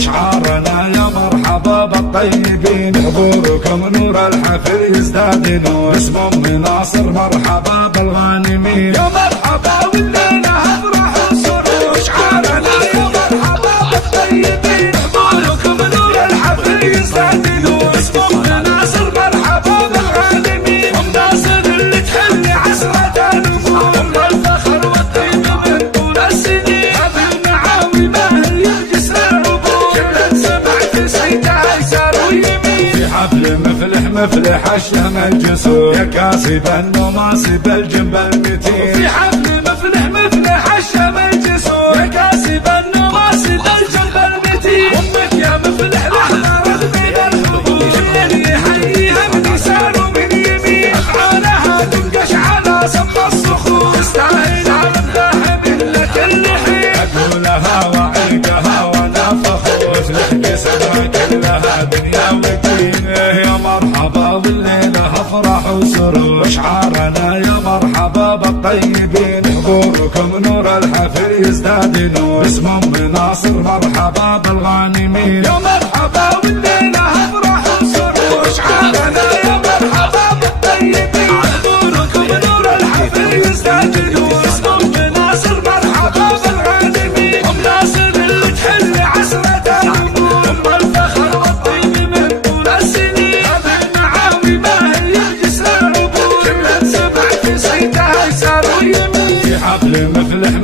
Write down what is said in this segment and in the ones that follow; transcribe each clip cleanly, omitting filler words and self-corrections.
واشعارنا يا مرحبا بالطيبين، حضوركم نور الحفل يزداد نور، اسم ام ناصر مرحبا بالغانمين، يا مرحبا والليله افراح وسرور، واشعارنا يا مرحبا بالطيبين، حضوركم نور الحفل يزداد نور، اسم ام ناصر مرحبا بالغانمين، ام ناصر اللي تحل عسرة النمور، ام الفخر والطيب من طول السنين، هذه المعاوي ما هي بجسر العبور، كلن سمعت سيدها يسار ويمين، في حفل مفلح الشهم الجسور، يا كاسب النماصب الجنب المتين، في حفل مفلح الشهم الجسور، يا كاسب النماصب الجنب المتين، امك يا مفلح الاحمر بين الحضور، من يحييها من يسار ومن يمين، افعالها تنقش على سم الصخور، تستاهل على الذاهب لك اللحين، اقولها وعيقها وانا فخور، مثل جسمها كلها دنيا ودين، يا مرحبا والليله افراح وسرور، واشعارنا يا مرحبا بالطيبين، حضوركم نور الحفل يزداد نور، اسم ام ناصر مرحبا بالغانمين، يا مرحبا والليله افراح وسرور، واشعارنا يا مرحبا بالطيبين، حضوركم نور الحفل يزداد نور، اسم ام ناصر مرحبا بالغانمين، ام ناصر اللي تحل عسرة النمور، ام الفخر والطيب من طول السنين، هذه المعاوي ما هي بجسر العبور، كلن سمعت سيدها يسار ويمين، في حفل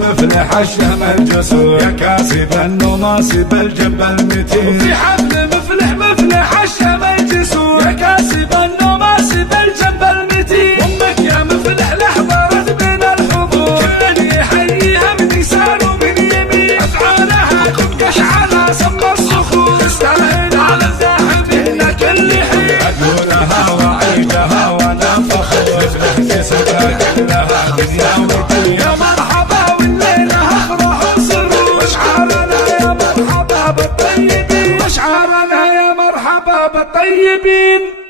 مفلح الشهم الجسور، يا كاسب النماصب الجنب المتين، في حفل مفلح الشهم الجسور، يا كاسب النماصب الجنب المتين، امك يا مفلح الاحضرت بين الحضور، كلن يحييها من يسار ومن يمين، افعالها تنقش على سم الصخور، تستاهل على الذاهب لك اللحين، اقولها وعيدها وانا فخور، مثل جسمها كلها دنيا ودين، يا مرحبا والليله افراح وسرور، واشعارنا يا مرحبا بالطيبين، واشعارنا يا مرحبا بالطيبين.